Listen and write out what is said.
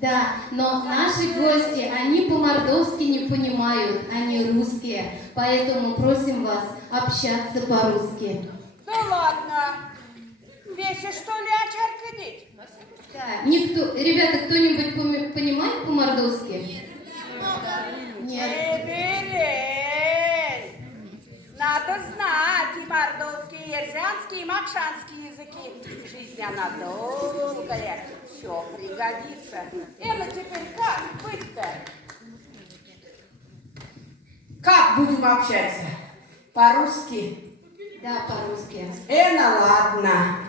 Да, но наши гости, они по-мордовски не понимают, они русские, поэтому просим вас общаться по-русски. Ну ладно. Весе, что ли, очеркадить? Да, никто, ребята, кто-нибудь понимает по-мордовски? Нет. Эбелей! Надо знать и мордовский, и ерзянский, и макшанский языки. Жизнь она долгая, все пригодится. Эна, теперь как быть-то? Как будем общаться? По-русски? Да, по-русски. Ладно.